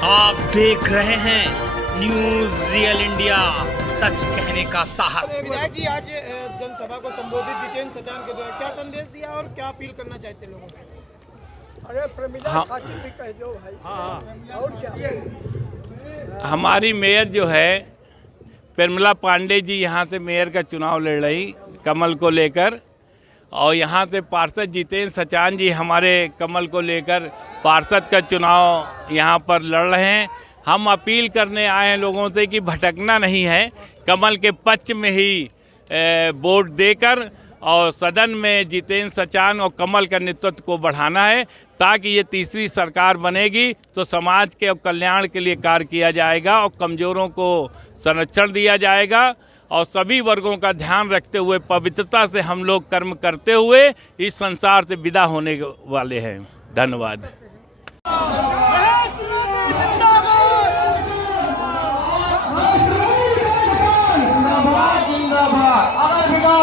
आप देख रहे हैं न्यूज रियल इंडिया, सच कहने का साहस। विधायक जी, आज जनसभा को संबोधित जितेंद्र सचान के द्वारा क्या संदेश दिया और क्या अपील करना चाहते हैं लोगों से? अरे प्रमिला खातिर भी कह दो भाई। हाँ। और क्या? हमारी मेयर जो है प्रमिला पांडे जी यहाँ से मेयर का चुनाव लड़ रही कमल को लेकर, और यहाँ से पार्षद जितेंद्र सचान जी हमारे कमल को लेकर पार्षद का चुनाव यहाँ पर लड़ रहे हैं। हम अपील करने आए हैं लोगों से कि भटकना नहीं है, कमल के पक्ष में ही वोट देकर और सदन में जितेंद्र सचान और कमल का नेतृत्व को बढ़ाना है, ताकि ये तीसरी सरकार बनेगी तो समाज के कल्याण के लिए कार्य किया जाएगा और कमज़ोरों को संरक्षण दिया जाएगा और सभी वर्गों का ध्यान रखते हुए पवित्रता से हम लोग कर्म करते हुए इस संसार से विदा होने वाले हैं। धन्यवाद।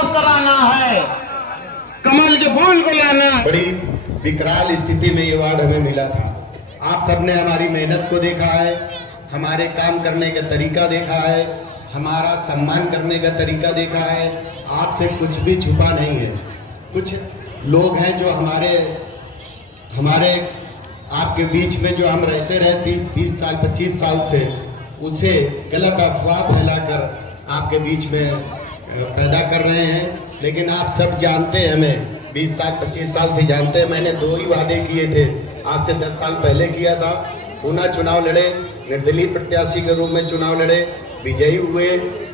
कराना है, कमल के फूल को लाना। बड़ी विकराल स्थिति में ये वार्ड हमें मिला था। आप सबने हमारी मेहनत को देखा है, हमारे काम करने का तरीका देखा है, हमारा सम्मान करने का तरीका देखा है। आपसे कुछ भी छुपा नहीं है। कुछ लोग हैं जो हमारे आपके बीच में जो हम रहते 20 साल 25 साल से, उसे गलत अफवाह फैलाकर आपके बीच में पैदा कर रहे हैं। लेकिन आप सब जानते हैं, हमें 20 साल 25 साल से जानते हैं। मैंने 2 ही वादे किए थे, आज से 10 साल पहले किया था। पुनः चुनाव लड़े, निर्दलीय प्रत्याशी के रूप में चुनाव लड़े, विजयी हुए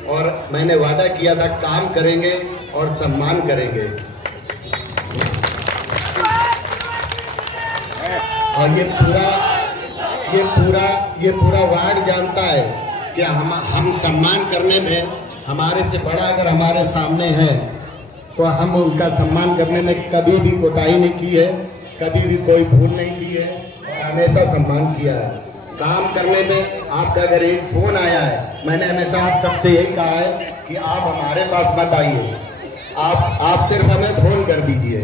और मैंने वादा किया था काम करेंगे और सम्मान करेंगे। और ये पूरा वार्ड जानता है कि हम सम्मान करने में, हमारे से बड़ा अगर हमारे सामने है तो हम उनका सम्मान करने में कभी भी कोताही नहीं की है, कभी भी कोई भूल नहीं की है और हमेशा सम्मान किया है। काम करने में आपका अगर एक फोन आया है, मैंने हमेशा आप सबसे यही कहा है कि आप हमारे पास मत आइए, आप सिर्फ हमें फोन कर दीजिए।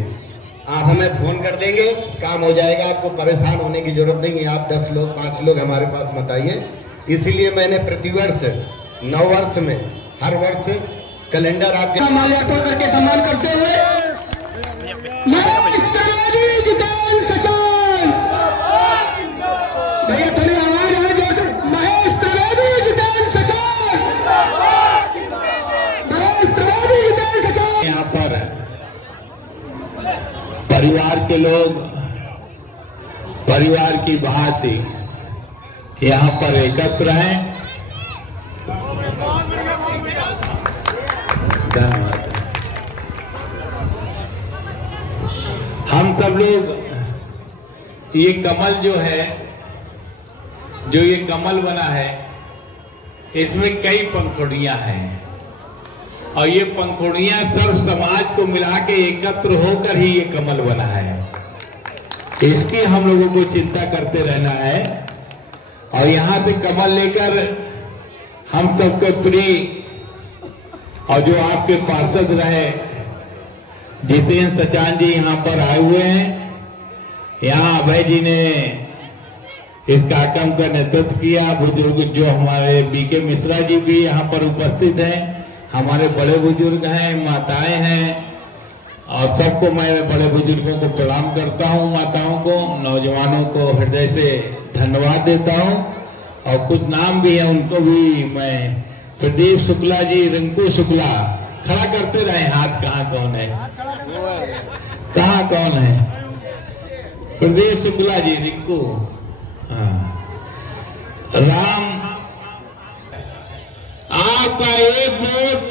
आप हमें फोन कर देंगे, काम हो जाएगा, आपको परेशान होने की जरूरत नहीं है। आप 10 लोग 5 लोग हमारे पास मत आइए। इसीलिए मैंने प्रतिवर्ष 9 वर्ष में हर वर्ष कैलेंडर आपके माल्यार्पण करके सम्मान करते हुए जितेंद्र सचान, भैया थोड़ी आवाज है जोर से, महेश त्रिवेदी जितेंद्र सचान, महेश त्रिवेदी जितेंद्र सचान। यहाँ पर परिवार के लोग, परिवार की बात यहाँ पर एकत्र हैं। धन्यवाद। हम सब लोग ये कमल जो है, जो ये कमल बना है, इसमें कई पंखुड़ियां हैं और ये पंखुड़ियां सब समाज को मिला के एकत्र होकर ही ये कमल बना है। इसकी हम लोगों को चिंता करते रहना है और यहां से कमल लेकर हम सबके प्रिय और जो आपके पार्षद रहे जितेंद्र सचान जी यहाँ पर आए हुए हैं। यहाँ अभय जी ने इस कार्यक्रम का नेतृत्व किया। बुजुर्ग जो हमारे बीके मिश्रा जी भी यहाँ पर उपस्थित हैं, हमारे बड़े बुजुर्ग हैं, माताएं हैं और सबको मैं बड़े बुजुर्गों को प्रणाम करता हूँ, माताओं को, नौजवानों को हृदय से धन्यवाद देता हूँ। और कुछ नाम भी है, उनको भी मैं, प्रदीप शुक्ला जी, रिंकू शुक्ला, खड़ा करते रहे हाथ। कहाँ कौन है, कहाँ कौन है? प्रदीप शुक्ला जी, रिंकू, हाँ, राम। आपका एक वोट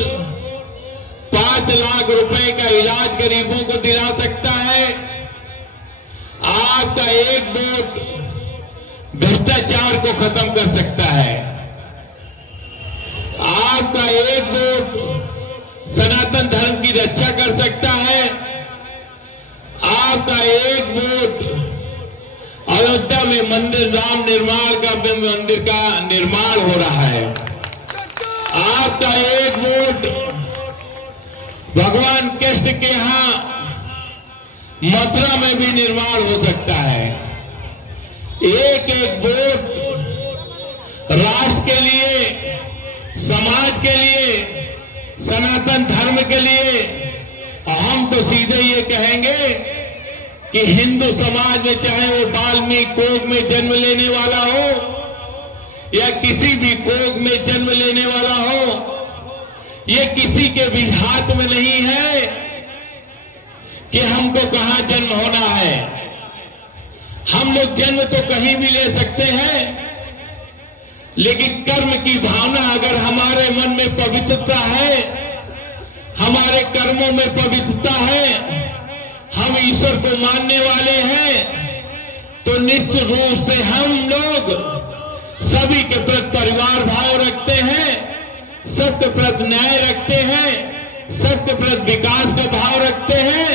5 लाख रुपए का इलाज गरीबों को दिला सकता है। आपका एक वोट भ्रष्टाचार को खत्म कर सकता है। आपका एक वोट सनातन धर्म की रक्षा कर सकता है। आपका एक वोट अयोध्या में मंदिर राम मंदिर का निर्माण हो रहा है। आपका एक वोट भगवान कृष्ण के यहां मथुरा में भी निर्माण हो सकता है। एक एक वोट राष्ट्र के लिए, समाज के लिए, सनातन धर्म के लिए। हम तो सीधे ये कहेंगे कि हिंदू समाज में चाहे वो वाल्मीकि कोग में जन्म लेने वाला हो या किसी भी कोग में जन्म लेने वाला हो, ये किसी के भी हाथ में नहीं है कि हमको कहां जन्म होना है। हम लोग जन्म तो कहीं भी ले सकते हैं, लेकिन कर्म की भावना अगर हमारे मन में पवित्रता है, हमारे कर्मों में पवित्रता है, हम ईश्वर को मानने वाले हैं, तो निश्चित रूप से हम लोग सभी के प्रति परिवार भाव रखते हैं, सबके प्रति न्याय रखते हैं, सबके प्रति विकास का भाव रखते हैं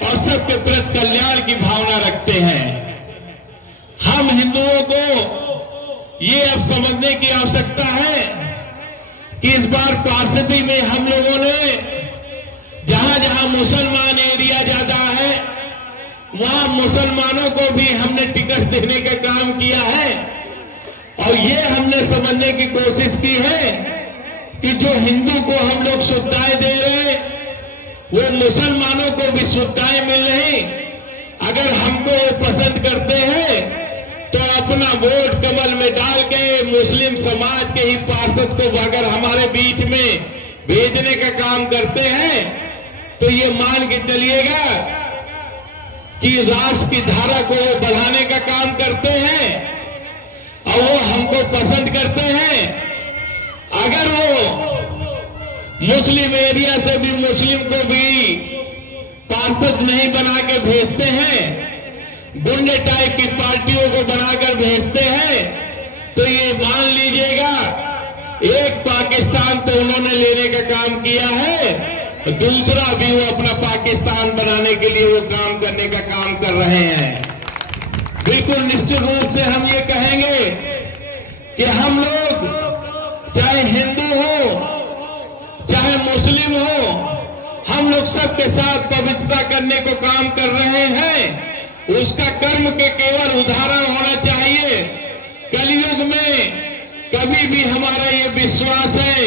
और सबके प्रति कल्याण की भावना रखते हैं। हम हिंदुओं को ये अब समझने की आवश्यकता है कि इस बार पार्षदी में हम लोगों ने जहां जहां मुसलमान एरिया ज्यादा है, वहां मुसलमानों को भी हमने टिकट देने का काम किया है और ये हमने समझने की कोशिश की है कि जो हिंदू को हम लोग सुविधाएं दे रहे हैं, वो मुसलमानों को भी सुविधाएं मिल रही। अगर हमको वो पसंद करते हैं तो अपना वोट कमल में डाल के मुस्लिम समाज के ही पार्षद को अगर हमारे बीच में भेजने का काम करते हैं, तो ये मान के चलिएगा कि राष्ट्र की धारा को वो बढ़ाने का काम करते हैं और वो हमको पसंद करते हैं। अगर वो मुस्लिम एरिया से भी मुस्लिम को भी पार्षद नहीं बना के भेजते हैं, गुंडे टाइप की पार्टियों को बनाकर भेजते हैं, तो ये मान लीजिएगा एक पाकिस्तान तो उन्होंने लेने का काम किया है, दूसरा भी वो अपना पाकिस्तान बनाने के लिए वो काम करने का काम कर रहे हैं। बिल्कुल निश्चित रूप से हम ये कहेंगे कि हम लोग चाहे हिंदू हो चाहे मुस्लिम हो, हम लोग सबके साथ पवित्रता करने को काम कर रहे हैं। उसका कर्म के केवल उदाहरण होना चाहिए। कलयुग में कभी भी हमारा ये विश्वास है,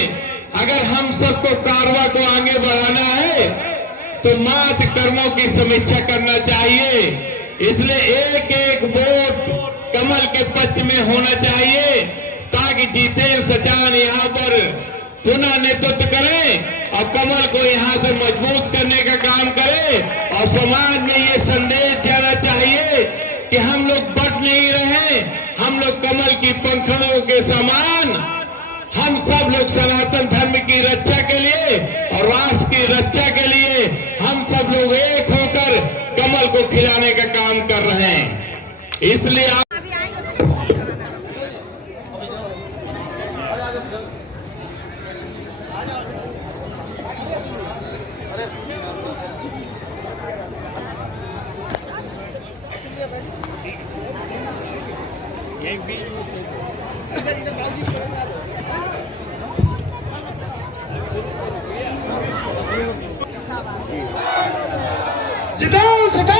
अगर हम सबको कारवा को आगे बढ़ाना है तो मात्र कर्मों की समीक्षा करना चाहिए। इसलिए एक एक वोट कमल के पक्ष में होना चाहिए ताकि जितेंद्र सचान यहाँ पर पुनः नेतृत्व करें और कमल को यहाँ से मजबूत करने का काम करें और समाज में ये संदेश जाना चाहिए कि हम लोग बट नहीं रहे, हम लोग कमल की पंखुड़ियों के समान, हम सब लोग सनातन धर्म की रक्षा के लिए और राष्ट्र की रक्षा के लिए हम सब लोग एक होकर कमल को खिलाने का काम कर रहे हैं। इसलिए आप जितेंद्र सचान